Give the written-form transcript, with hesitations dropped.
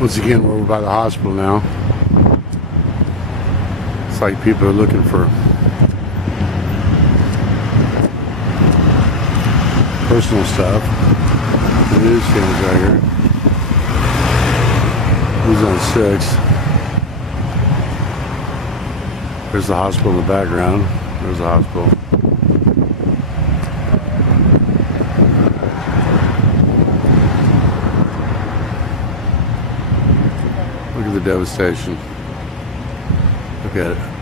Once again, we're over by the hospital now. It's like people are looking for personal stuff. The newsstands right here. Who's on 6? There's the hospital in the background. There's the hospital. Look at the devastation. Look at it.